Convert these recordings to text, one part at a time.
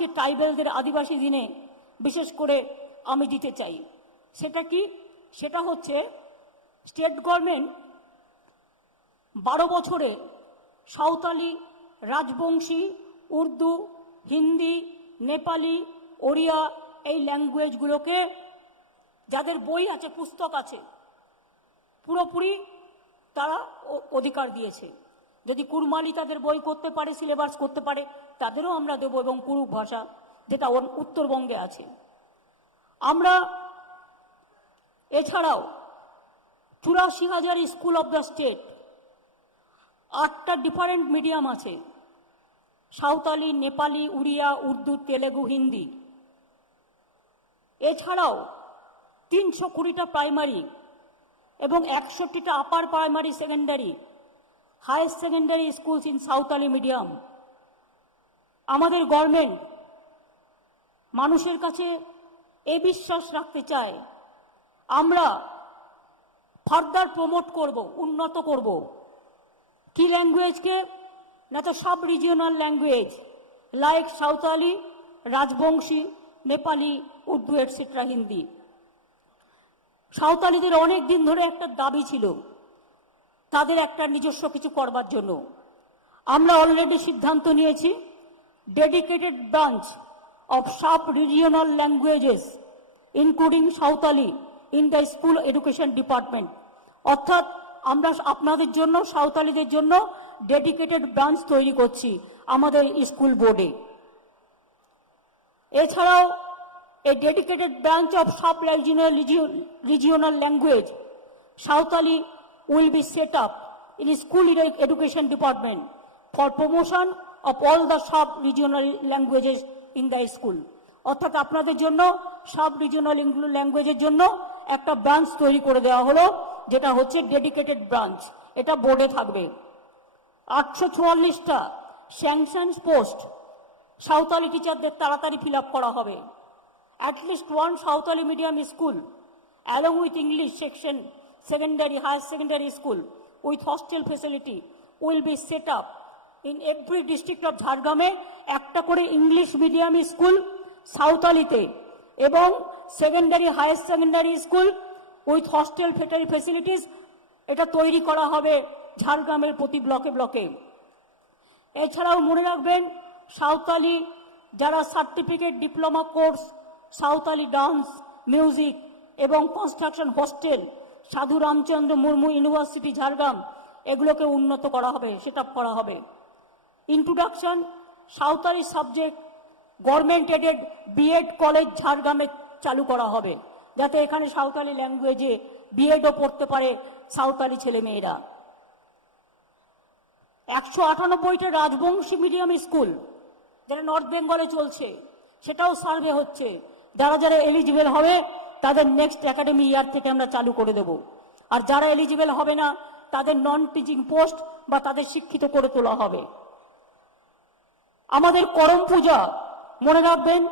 আজকে ট্রাইবেলদের আদিবাসী দিনে বিশেষ করে আমি দিতে চাই। সেটা কি? সেটা হচ্ছে স্টেট গভর্নমেন্ট 12 বছরে সাঁওতালি, রাজবংশী, উর্দু, হিন্দি, নেপালি, ওড়িয়া এই ল্যাঙ্গুয়েজগুলোকে যাদের বই আছে, পুস্তক আছে, পুরোপুরি তারা অধিকার দিয়েছে। যদি কুরমালি তাদের বই করতে পারে, সিলেবাস করতে পারে, তাদেরও আমরা দেব, এবং কুরুক ভাষা যেটা উত্তরবঙ্গে আছে। আমরা এছাড়াও 84,000 স্কুল অফ দ্য স্টেট, 8টা ডিফারেন্ট মিডিয়াম আছে, সাঁওতালি, নেপালি, উড়িয়া, উর্দু, তেলেগু, হিন্দি। এছাড়াও 320টা প্রাইমারি এবং 61টা upper primary, secondary, higher secondary schools in Santali medium. আমাদের গভর্নমেন্ট মানুষের কাছে এই বিশ্বাস রাখতে চায়, আমরা ফার্দার প্রমোট করব, উন্নত করব। কি ল্যাঙ্গুয়েজকে? না তো সব regional language like Santali, Rajbanshi, Nepali, Urdu etcetera, Hindi. সাঁওতালিদের অনেক দিন ধরে একটা দাবি ছিল তাদের একটা নিজস্ব কিছু করবার জন্য। আমরা অলরেডি সিদ্ধান্ত নিয়েছি dedicated branch of sub-regional languages including Santali in the school education department। অর্থাৎ আমরা আপনাদের জন্য, সাঁওতালিদের জন্য ডেডিকেটেড ব্রাঞ্চ তৈরি করছি আমাদের স্কুল বোর্ডে। এছাড়াও এই dedicated branch of sub-regional language Santali will be set up in school education department for promotion of all the sub-regional languages in the school। অর্থাৎ আপনাদের জন্য সব রিজিওনাল ল্যাঙ্গুয়েজের জন্য একটা ব্রাঞ্চ তৈরি করে দেওয়া হলো, যেটা হচ্ছে ডেডিকেটেড ব্রাঞ্চ। এটা বোর্ডে থাকবে। 844টা স্যাংশন পোস্ট সাঁওতালি টিচারদের তাড়াতাড়ি ফিল আপ করা হবে। At least one Santali medium school along with English section, secondary, higher secondary school with hostel facility will be set up in every district of ঝাড়গ্রামে। একটা করে ইংলিশ মিডিয়াম স্কুল সাঁওতালিতে এবং secondary, higher secondary school with hostel facilities এটা তৈরি করা হবে ঝাড়গ্রামের প্রতি ব্লকে ব্লকে। এছাড়াও মনে রাখবেন, সাঁওতালি যারা certificate diploma course, Santali dance, music এবং কনস্ট্রাকশন হোস্টেল, সাধু রামচন্দ্র মুর্মু ইউনিভার্সিটি ঝাড়গ্রাম, এগুলোকে উন্নত করা হবে, সেট আপ করা হবে। Introduction Santali subject government aided BEd college ঝাড়গ্রামে চালু করা হবে, যাতে এখানে সাঁওতালি ল্যাঙ্গুয়েজে বিএডও পড়তে পারে সাঁওতালি ছেলেমেয়েরা। 198টা রাজবংশী মিডিয়াম স্কুল যেটা নর্থ বেঙ্গলে চলছে, সেটাও সার্ভে হচ্ছে। যারা যারা এলিজিবল হবে তাদের নেক্সট একাডেমি ইয়ার থেকে আমরা চালু করে দেব। আর যারা এলিজিবল হবে না তাদের নন টিচিং পোস্ট বা তাদের শিক্ষিত করে তোলা হবে। আমাদের করম পূজা মনে রাখবেন,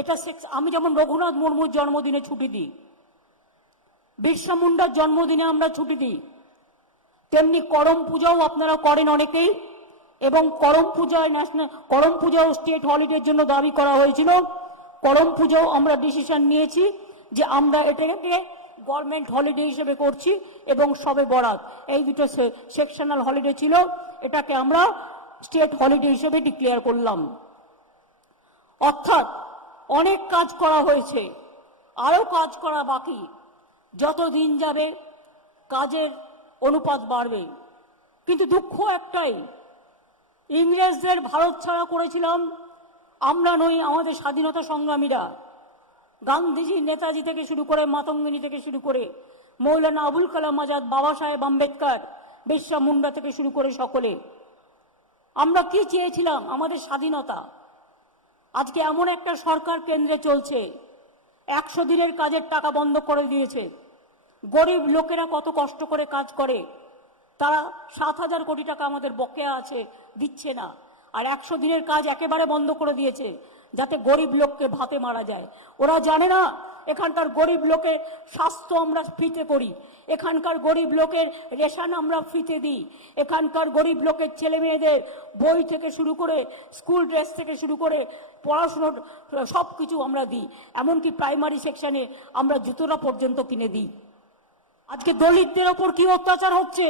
এটা আমি যেমন রঘুনাথ মুর্মুর জন্মদিনে ছুটি দিই, বিরসা মুন্ডার জন্মদিনে আমরা ছুটি দিই, তেমনি করম পূজাও আপনারা করেন অনেকেই। এবং করম পূজাও স্টেট হলিডের জন্য দাবি করা হয়েছিল। করম পূজাও আমরা ডিসিশন নিয়েছি যে আমরা এটাকে গভর্নমেন্ট হলিডে হিসেবে করছি, এবং সবে বরাত এই দুটো সেকশনাল হলিডে ছিল, এটাকে আমরা স্টেট হলিডে হিসেবে ডিক্লেয়ার করলাম। অর্থাৎ অনেক কাজ করা হয়েছে, আরো কাজ করা বাকি। যত দিন যাবে কাজের অনুপাত বাড়বে। কিন্তু দুঃখ একটাই, ইংরেজদের ভারত ছাড়া করেছিলাম আমরা নই, আমাদের স্বাধীনতা সংগ্রামীরা। গান্ধীজি, নেতাজি থেকে শুরু করে, মাতঙ্গিনী থেকে শুরু করে, মৌলানা আবুল কালাম আজাদ, বাবা সাহেব আম্বেদকর, বিরসা মুন্ডা থেকে শুরু করে সকলে। আমরা কি চেয়েছিলাম? আমাদের স্বাধীনতা। আজকে এমন একটা সরকার কেন্দ্রে চলছে 100 দিনের কাজের টাকা বন্ধ করে দিয়েছে। গরিব লোকেরা কত কষ্ট করে কাজ করে, তারা 7,000 কোটি টাকা আমাদের বকেয়া আছে, দিচ্ছে না। আর 100 দিনের কাজ একেবারে বন্ধ করে দিয়েছে যাতে গরিব লোককে ভাতে মারা যায়। ওরা জানে না এখানকার গরিব লোকের স্বাস্থ্য আমরা ফ্রিতে করি, এখানকার গরিব লোকের রেশন আমরা ফ্রিতে দিই, এখানকার গরিব লোকের ছেলে মেয়েদের বই থেকে শুরু করে স্কুল ড্রেস থেকে শুরু করে পড়াশুনোর সব কিছু আমরা দিই, এমনকি প্রাইমারি সেকশনে আমরা জুতোটা পর্যন্ত কিনে দিই। আজকে দলিতদের ওপর কি অত্যাচার হচ্ছে,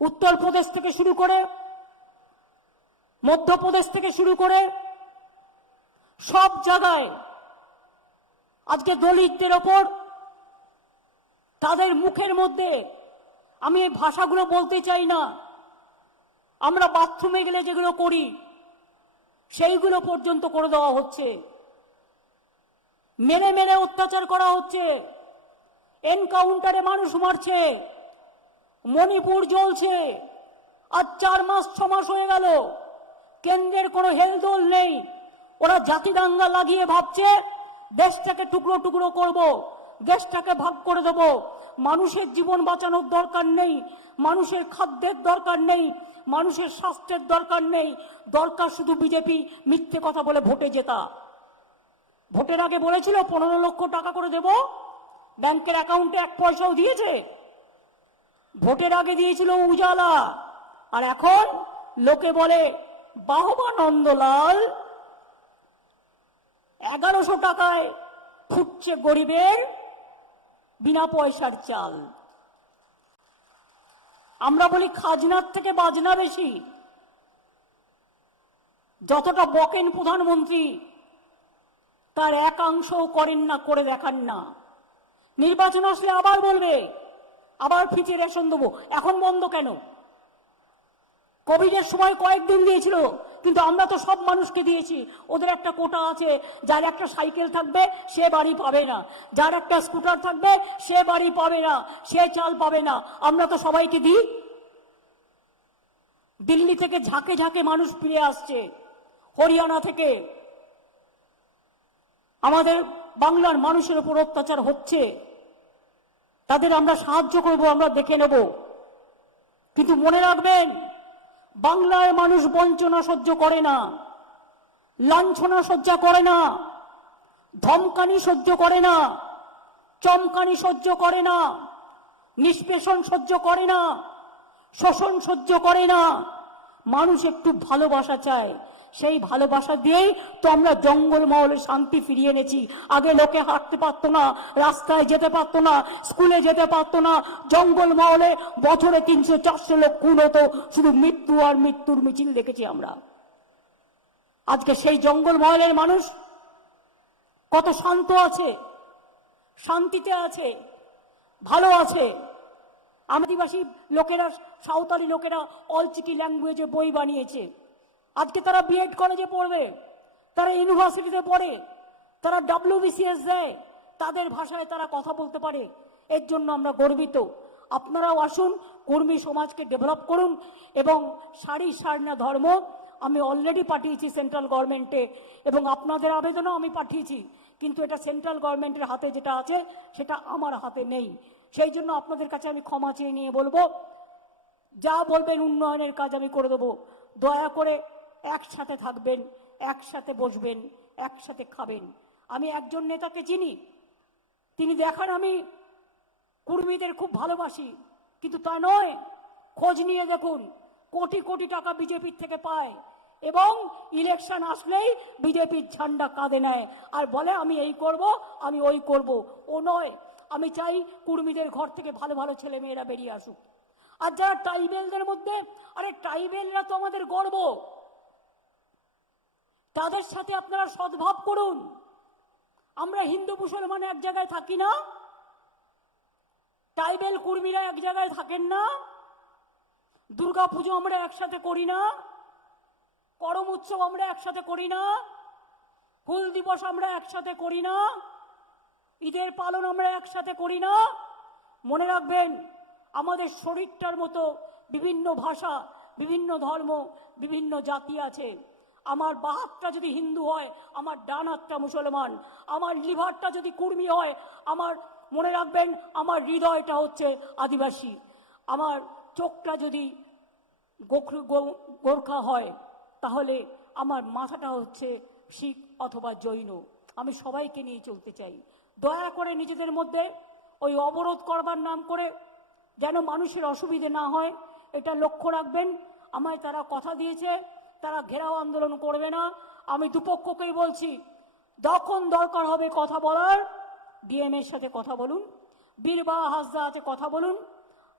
উত্তরপ্রদেশ থেকে শুরু করে মধ্যপ্রদেশ থেকে শুরু করে সব জায়গায় আজকে দলিতদের ওপর, তাদের মুখের মধ্যে, আমি এই ভাষাগুলো বলতে চাই না, আমরা বাথরুমে গেলে যেগুলো করি সেইগুলো পর্যন্ত করে দেওয়া হচ্ছে, মেরে মেরে অত্যাচার করা হচ্ছে, এনকাউন্টারে মানুষ মারছে, মণিপুর জ্বলছে, আজ 4 মাস 6 মাস হয়ে গেল, কেন্দ্রের কোনো হেলদোল নেই, ওরা জাতি দাঙ্গা লাগিয়ে ভাবছে দেশটাকে টুকরো টুকরো করব, দেশটাকে ভাগ করে দেব। মানুষের জীবন বাঁচানোর দরকার নেই, মানুষের খাদ্যের দরকার নেই, মানুষের স্বাস্থ্যের দরকার নেই, দরকার শুধু বিজেপি মিথ্যে কথা বলে ভোটে জেতা। ভোটের আগে বলেছিল 15 লক্ষ টাকা করে দেব, ব্যাংকের অ্যাকাউন্টে 1 পয়সাও দিয়েছে? ভোটের আগে দিয়েছিল উজালা, আর এখন লোকে বলে বাহবা নন্দলাল, 1100 টাকায় ফুটছে গরিবের বিনা পয়সার চাল। আমরা বলি খাজনার থেকে বাজনা বেশি। যতটা বকেন প্রধানমন্ত্রী, তার একাংশও করেন না, করে দেখান না। নির্বাচন আসলে আবার বলবে আবার ফ্রিতে রেশন দেবো, এখন বন্ধ কেন? কোভিডের সময় কয়েকদিন দিয়েছিল, কিন্তু আমরা তো সব মানুষকে দিয়েছি। ওদের একটা কোটা আছে, যার একটা সাইকেল থাকবে সে বাড়ি পাবে না, যার একটা স্কুটার থাকবে সে বাড়ি পাবে না, সে চাল পাবে না। আমরা তো সবাইকে দিই। দিল্লি থেকে ঝাঁকে ঝাঁকে মানুষ ফিরে আসছে, হরিয়ানা থেকে। আমাদের বাংলার মানুষের উপর অত্যাচার হচ্ছে, তাদের আমরা সাহায্য করব, আমরা দেখে নেব। কিন্তু মনে রাখবেন, বাংলার মানুষ বঞ্চনা সহ্য করে না, লাঞ্ছনা সহ্য করে না, ধমকানি সহ্য করে না, চমকানি সহ্য করে না, নিষ্পেষণ সহ্য করে না, শোষণ সহ্য করে না। মানুষ একটু ভালোবাসা চায়, সেই ভালোবাসা দিয়েই তো আমরা জঙ্গলমহলে শান্তি ফিরিয়ে এনেছি। আগে লোকে হাঁটতে পারতো না, রাস্তায় যেতে পারতো না, স্কুলে যেতে পারতো না, জঙ্গলমহলে বছরে 300-400 লোক খুন হতো, শুধু মৃত্যু আর মৃত্যুর মিছিল দেখেছি আমরা। আজকে সেই জঙ্গলমহলের মানুষ কত শান্ত আছে, শান্তিতে আছে, ভালো আছে। আদিবাসী লোকেরা, সাঁওতালি লোকেরা অলচিকি ল্যাঙ্গুয়েজে বই বানিয়েছে। আজকে তারা বিএড কলেজে পড়বে, তারা ইউনিভার্সিটিতে পড়ে, তারা WBCS দেয়, তাদের ভাষায় তারা কথা বলতে পারে। এর জন্য আমরা গর্বিত। আপনারাও আসুন, কর্মী সমাজকে ডেভেলপ করুন। এবং সারি সারনা ধর্ম আমি অলরেডি পাঠিয়েছি সেন্ট্রাল গভর্নমেন্টে, এবং আপনাদের আবেদনও আমি পাঠিয়েছি, কিন্তু এটা সেন্ট্রাল গভর্নমেন্টের হাতে যেটা আছে সেটা আমার হাতে নেই। সেই জন্য আপনাদের কাছে আমি ক্ষমা চেয়ে নিয়ে বলবো, যা বলবেন উন্নয়নের কাজ আমি করে দেবো। দয়া করে একসাথে থাকবেন, একসাথে বসবেন, একসাথে খাবেন। আমি একজন নেতাকে চিনি, তিনি দেখান আমি কর্মীদের খুব ভালোবাসি, কিন্তু তা নয়। খোঁজ নিয়ে দেখুন, কোটি কোটি টাকা বিজেপির থেকে পায়, এবং ইলেকশন আসলেই বিজেপির ঝান্ডা কাঁধে নেয় আর বলে আমি এই করব, আমি ওই করব। ও নয়, আমি চাই কর্মীদের ঘর থেকে ভালো ভালো ছেলে মেয়েরা বেরিয়ে আসুক। আর যারা ট্রাইবেলদের মধ্যে, আরে ট্রাইবেলরা তো আমাদের গর্ব, তাদের সাথে আপনারা সদ্ভাব করুন। আমরা হিন্দু মুসলমান এক জায়গায় থাকি না, ট্রাইবেল কর্মীরা এক জায়গায় থাকেন না, দুর্গা পুজো আমরা একসাথে করি না, করম উৎসব আমরা একসাথে করি না, হুল দিবস আমরা একসাথে করি না, ঈদের পালন আমরা একসাথে করি না। মনে রাখবেন, আমাদের শরীরটার মতো বিভিন্ন ভাষা, বিভিন্ন ধর্ম, বিভিন্ন জাতি আছে। আমার বাঁ হাতটা যদি হিন্দু হয়, আমার ডান হাতটা মুসলমান। আমার লিভারটা যদি কুর্মী হয়, আমার মনে রাখবেন আমার হৃদয়টা হচ্ছে আদিবাসী। আমার চোখটা যদি গোর্খা হয়, তাহলে আমার মাথাটা হচ্ছে শিখ অথবা জৈন। আমি সবাইকে নিয়ে চলতে চাই। দয়া করে নিজেদের মধ্যে ওই অবরোধ করবার নাম করে যেন মানুষের অসুবিধে না হয় এটা লক্ষ্য রাখবেন। আমায় তারা কথা দিয়েছে, তারা ঘেরাও আন্দোলন করবে না। আমি দুপক্ষকেই বলছি, যখন দরকার হবে কথা বলার, ডিএম এর সাথে কথা বলুন, বীরবা হাসদা আছে কথা বলুন,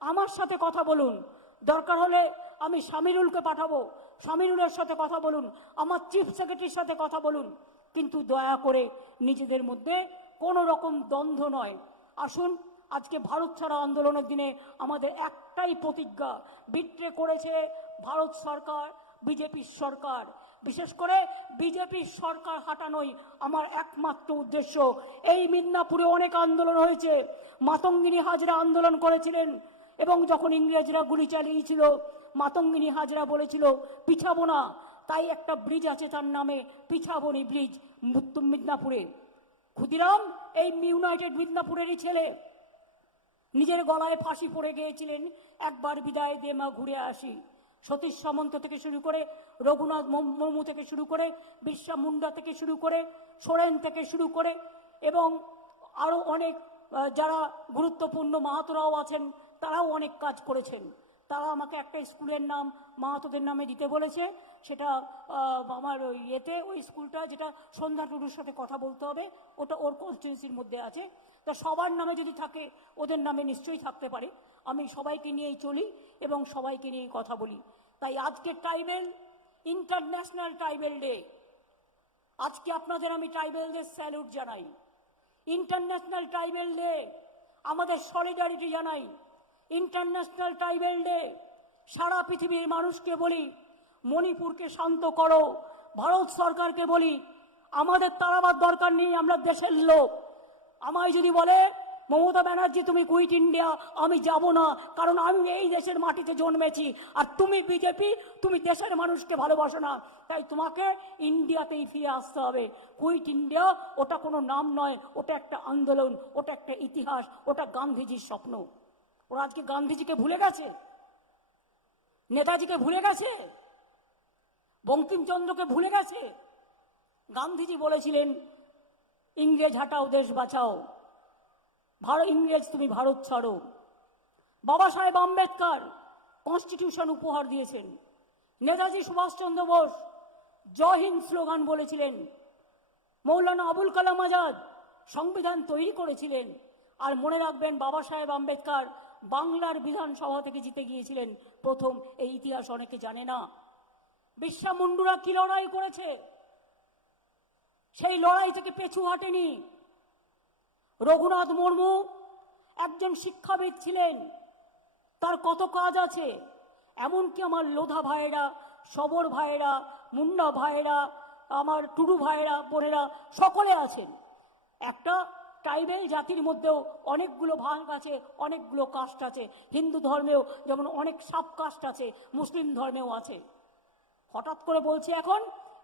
আমার সাথে কথা বলুন। দরকার হলে আমি শামিরুলকে পাঠাবো, শামিরুলের সাথে কথা বলুন, আমার চিফ সেক্রেটারির সাথে কথা বলুন, কিন্তু দয়া করে নিজেদের মধ্যে কোনো রকম দ্বন্দ্ব নয়। আসুন, আজকে ভারত ছাড়া আন্দোলনের দিনে আমাদের একটাই প্রতিজ্ঞা, বিট্রে করেছে ভারত সরকার, বিজেপির সরকার, বিশেষ করে বিজেপির সরকার হাঁটানোই আমার একমাত্র উদ্দেশ্য। এই মিদনাপুরে অনেক আন্দোলন হয়েছে, মাতঙ্গিনী হাজরা আন্দোলন করেছিলেন, এবং যখন ইংরেজরা গুলি চালিয়েছিল মাতঙ্গিনী হাজরা বলেছিল পিছাবো না, তাই একটা ব্রিজ আছে তার নামে, পিছাবনি ব্রিজ, মিদনাপুরে। ক্ষুদিরাম এই ইউনাইটেড মিদনাপুরেরই ছেলে, নিজের গলায় ফাঁসি পড়ে গিয়েছিলেন, একবার বিদায় দে মা ঘুরে আসি। সতীশ সামন্ত থেকে শুরু করে, রঘুনাথ মুর্মু থেকে শুরু করে, বিরসা মুন্ডা থেকে শুরু করে, সোরেন থেকে শুরু করে, এবং আরও অনেক যারা গুরুত্বপূর্ণ মাহাতোরাও আছেন, তারাও অনেক কাজ করেছেন। তারা আমাকে একটা স্কুলের নাম মাহাতোদের নামে দিতে বলেছে, সেটা আমার ওই ওই স্কুলটা, যেটা সন্ধ্যা টুডুর সাথে কথা বলতে হবে, ওটা ওর কনস্টিটিউন্সির মধ্যে আছে। তা সবার নামে যদি থাকে, ওদের নামে নিশ্চয়ই থাকতে পারে। আমি সবাইকে নিয়েই চলি এবং সবাইকে নিয়েই কথা বলি। তাই আজকে ট্রাইবেল, ইন্টারন্যাশনাল ট্রাইবেল ডে, আজকে আপনাদের আমি ট্রাইবেলদের স্যালুট জানাই। ইন্টারন্যাশনাল ট্রাইবেল ডে, আমাদের সলিডারিটি জানাই। ইন্টারন্যাশনাল ট্রাইবেল ডে, সারা পৃথিবীর মানুষকে বলি মণিপুরকে শান্ত করো। ভারত সরকারকে বলি আমাদের তাড়াবার দরকার নেই, আমরা দেশের লোক। আমায় যদি বলে মমতা ব্যানার্জি তুমি কুইট ইন্ডিয়া, আমি যাব না, কারণ আমি এই দেশের মাটিতে জন্মেছি, আর তুমি বিজেপি, তুমি দেশের মানুষকে ভালোবাসো না, তাই তোমাকে ইন্ডিয়াতেই ফিরে আসতে হবে। কুইট ইন্ডিয়া ওটা কোনো নাম নয়, ওটা একটা আন্দোলন, ওটা একটা ইতিহাস, ওটা গান্ধীজির স্বপ্ন। ওরা আজকে গান্ধীজিকে ভুলে গেছে, নেতাজিকে ভুলে গেছে, বঙ্কিমচন্দ্রকে ভুলে গেছে। গান্ধীজি বলেছিলেন ইংরেজ হাটাও দেশ বাঁচাও, ইংরেজ তুমি ভারত ছাড়ো। বাবা সাহেব আম্বেদকর কনস্টিটিউশন উপহার দিয়েছেন। নেতাজি সুভাষচন্দ্র বোস জয় হিন্দ স্লোগান বলেছিলেন। মৌলানা আবুল কালাম আজাদ সংবিধান তৈরি করেছিলেন। আর মনে রাখবেন, বাবা সাহেব আম্বেদকর বাংলার বিধানসভা থেকে জিতে গিয়েছিলেন প্রথম। এই ইতিহাস অনেকে জানে না। বিরসা মুন্ডুরা কি লড়াই করেছে, সেই লড়াই থেকে পেছু হাটেনি। রঘুনাথ মুর্মু একজন শিক্ষাবিদ ছিলেন, তার কত কাজ আছে। এমনকি আমার লোধা ভাইয়েরা, সবর ভাইয়েরা, মুন্ডা ভাইয়েরা, আমার টুডু ভাইয়েরা, বোনেরা সকলে আছেন। একটা ট্রাইবেল জাতির মধ্যেও অনেকগুলো ভাগ আছে, অনেকগুলো কাস্ট আছে। হিন্দু ধর্মেও যেমন অনেক সাব কাস্ট আছে, মুসলিম ধর্মেও আছে। হঠাৎ করে বলছে এখন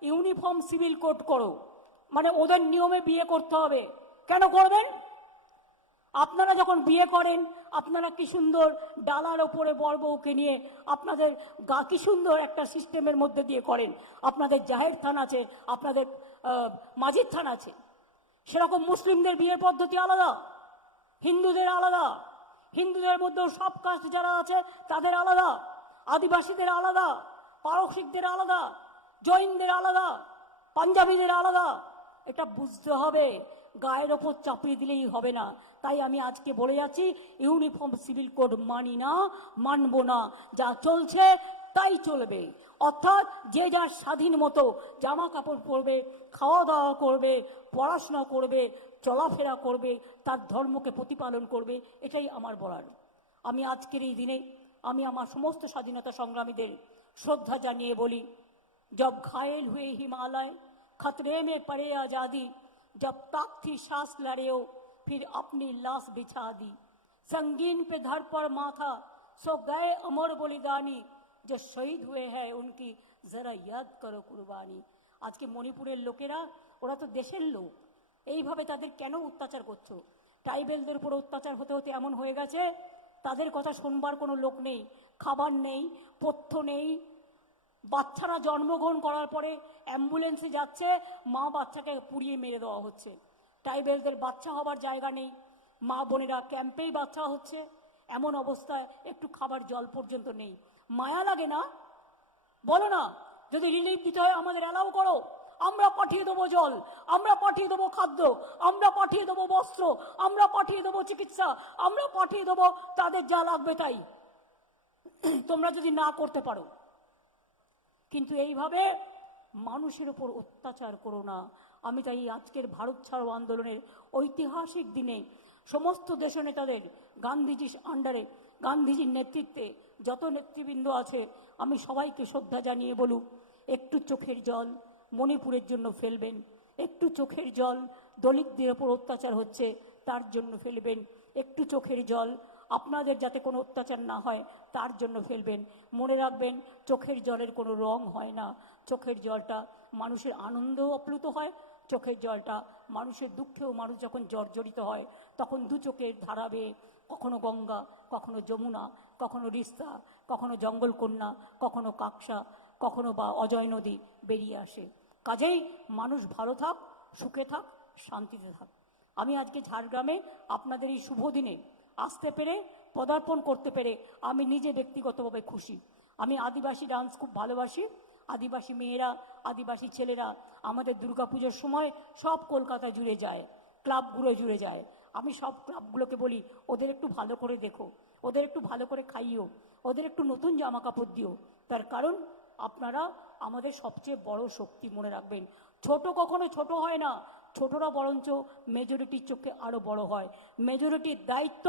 ইউনিফর্ম সিভিল কোড করো, মানে ওদের নিয়মে বিয়ে করতে হবে। কেন করবেন? আপনারা যখন বিয়ে করেন, আপনারা কি সুন্দর ডালার ওপরে বর বউকে নিয়ে আপনাদের কি সুন্দর একটা সিস্টেমের মধ্যে দিয়ে করেন। আপনাদের জাহের থান আছে, আপনাদের মাজিদ থান আছে। সেরকম মুসলিমদের বিয়ের পদ্ধতি আলাদা, হিন্দুদের আলাদা। হিন্দুদের মধ্যেও সব কাস্ট যারা আছে তাদের আলাদা, আদিবাসীদের আলাদা, পারসিকদের আলাদা, জৈনদের আলাদা, পাঞ্জাবিদের আলাদা। এটা বুঝতে হবে, গায়ের ওপর চাপিয়ে দিলেই হবে না। তাই আমি আজকে বলে যাচ্ছি, ইউনিফর্ম সিভিল কোড মানি না, মানব না। যা চলছে তাই চলবে। অর্থাৎ যে যার স্বাধীন মতো জামা কাপড় পরবে, খাওয়া দাওয়া করবে, পড়াশোনা করবে, চলাফেরা করবে, তার ধর্মকে প্রতিপালন করবে, এটাই আমার বলার। আমি আজকের এই দিনে আমি আমার সমস্ত স্বাধীনতা সংগ্রামীদের শ্রদ্ধা জানিয়ে বলি, जब घायल हुए हिमालय खतरे में पड़े आजादी, जब तक थी सांस लड़े हो फिर अपनी लाश बिछा दी, संगीन पे धर पर माथा सो गए अमर बलिदानी, जो शहीद हुए हैं उनकी जरा याद करो कुर्बानी। আজকে মণিপুরের লোকেরা, ওরা তো দেশের লোক, এইভাবে তাদের কেন অত্যাচার করছো? ট্রাইবেলদের উপর অত্যাচার হতে হতে এমন হয়ে গেছে, তাদের কথা শুনবার কোনো লোক নেই, খাবার নেই, পথ্য নেই, বাচ্চারা জন্মগ্রহণ করার পরে অ্যাম্বুলেন্সে যাচ্ছে, মা বাচ্চাকে পুড়িয়ে মেরে দেওয়া হচ্ছে। ট্রাইবেলদের বাচ্চা হবার জায়গা নেই, মা বোনেরা ক্যাম্পেই বাচ্চা হচ্ছে, এমন অবস্থায় একটু খাবার জল পর্যন্ত নেই। মায়া লাগে না? বলো না, যদি রিলিফ দিতে হয় আমাদের অ্যালাউ করো, আমরা পাঠিয়ে দেবো জল, আমরা পাঠিয়ে দেবো খাদ্য, আমরা পাঠিয়ে দেবো বস্ত্র, আমরা পাঠিয়ে দেবো চিকিৎসা, আমরা পাঠিয়ে দেবো তাদের যা লাগবে তাই, তোমরা যদি না করতে পারো। কিন্তু এইভাবে মানুষের উপর অত্যাচার করো না। আমি তাই আজকের ভারত ছাড়ো আন্দোলনের ঐতিহাসিক দিনে সমস্ত দেশ নেতাদের, গান্ধীজির আন্ডারে, গান্ধীজির নেতৃত্বে যত নেতৃবৃন্দ আছে, আমি সবাইকে শ্রদ্ধা জানিয়ে বলুক, একটু চোখের জল মণিপুরের জন্য ফেলবেন, একটু চোখের জল দলিতদের ওপর অত্যাচার হচ্ছে তার জন্য ফেলবেন, একটু চোখের জল আপনাদের যাতে কোনো অত্যাচার না হয় তার জন্য ফেলবেন। মনে রাখবেন, চোখের জলের কোনো রং হয় না, চোখের জলটা মানুষের আনন্দেও আপ্লুত হয়, চোখের জলটা মানুষের দুঃখেও, মানুষ যখন জর্জরিত হয় তখন দু চোখের ধারা বেয়ে কখনো গঙ্গা, কখনো যমুনা, কখনো রিস্তা, কখনো জঙ্গলকন্যা, কখনো কাকসা, কখনো বা অজয় নদী বেরিয়ে আসে। কাজেই মানুষ ভালো থাক, সুখে থাক, শান্তিতে থাক। আমি আজকে ঝাড়গ্রামে আপনাদের এই শুভ দিনে আসতে পেরে, পদার্পণ করতে পেরে আমি নিজে ব্যক্তিগতভাবে খুশি। আমি আদিবাসী ডান্স খুব ভালোবাসি। আদিবাসী মেয়েরা, আদিবাসী ছেলেরা আমাদের দুর্গাপুজোর সময় সব কলকাতা জুড়ে যায়, ক্লাবগুলো জুড়ে যায়। আমি সব ক্লাবগুলোকে বলি, ওদের একটু ভালো করে দেখো, ওদের একটু ভালো করে খাইও, ওদের একটু নতুন জামা কাপড় দিও। তার কারণ আপনারা আমাদের সবচেয়ে বড় শক্তি, মনে রাখবেন। ছোট কখনো ছোট হয় না, ছোটরা বরঞ্চ মেজরিটির চোখে আরো বড় হয়। মেজরিটির দায়িত্ব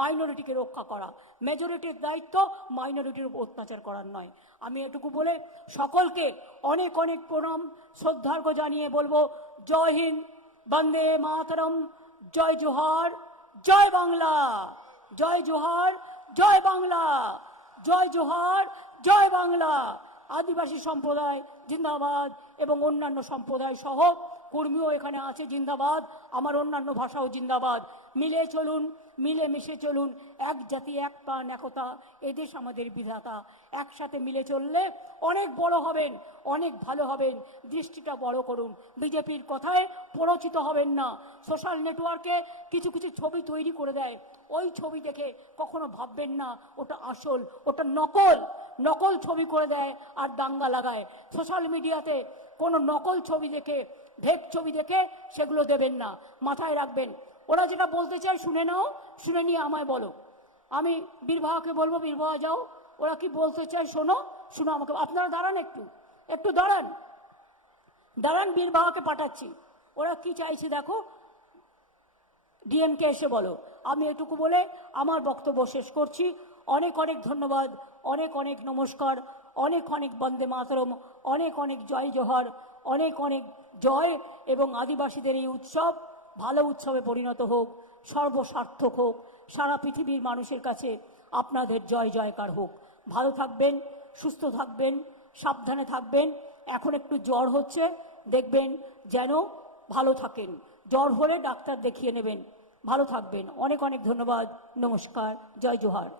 মাইনরিটিকে রক্ষা করা, মেজরিটির দায়িত্ব মাইনরিটির উপর অত্যাচার করার নয়। আমি এটুকু বলে সকলকে অনেক অনেক প্রণাম শ্রদ্ধার্ঘ্য জানিয়ে বলবো, জয় হিন্দ, বন্দে মাতরম, জয় জোহার, জয় বাংলা, জয় জোহার, জয় বাংলা, জয় জোহার, জয় বাংলা। আদিবাসী সম্প্রদায় জিন্দাবাদ এবং অন্যান্য সম্প্রদায় সহ কর্মীও এখানে আছে, জিন্দাবাদ। আমার অন্যান্য ভাষাও জিন্দাবাদ। মিলে চলুন, মিলে মিশে চলুন, এক জাতি এক প্রাণ একতা, এদেশ আমাদের বিধাতা। একসাথে মিলে চললে অনেক বড় হবেন, অনেক ভালো হবেন। দৃষ্টিটা বড় করুন, বিজেপির কথায় প্ররোচিত হবেন না। সোশ্যাল নেটওয়ার্কে কিছু কিছু ছবি তৈরি করে দেয়, ওই ছবি দেখে কখনো ভাববেন না ওটা আসল, ওটা নকল। নকল ছবি করে দেয় আর দাঙ্গা লাগায়। সোশ্যাল মিডিয়াতে কোনো নকল ছবি দেখে, ভেক ছবি দেখে সেগুলো দেবেন না, মাথায় রাখবেন। ওরা যেটা বলতে চায় শুনে নাও, শুনে নিয়ে আমায় বলো। আমি বীরবাহাকে বলবো, বীরবাহা যাও, ওরা কি বলতে চায় শোনো, শুনো আমাকে। আপনারা দাঁড়ান, একটু একটু দাঁড়ান, দাঁড়ান, বীরবাহাকে পাঠাচ্ছি। ওরা কি চাইছে দেখো, ডিএমকে এসে বলো। আমি এটুকু বলে আমার বক্তব্য শেষ করছি। অনেক অনেক ধন্যবাদ, অনেক অনেক নমস্কার, অনেক অনেক বন্দে মাতরম, অনেক অনেক জয় জোহার, অনেক অনেক জয়। এবং আদিবাসীদের এই উৎসব ভালো উৎসবে পরিণত হোক, সর্বসার্থক হোক, সারা পৃথিবীর মানুষের কাছে আপনাদের জয় জয়কার হোক। ভালো থাকবেন, সুস্থ থাকবেন, সাবধানে থাকবেন। এখন একটু জ্বর হচ্ছে, দেখবেন যেন ভালো থাকেন। জ্বর হলে ডাক্তার দেখিয়ে নেবেন। ভালো থাকবেন। অনেক অনেক ধন্যবাদ, নমস্কার, জয় জোহার।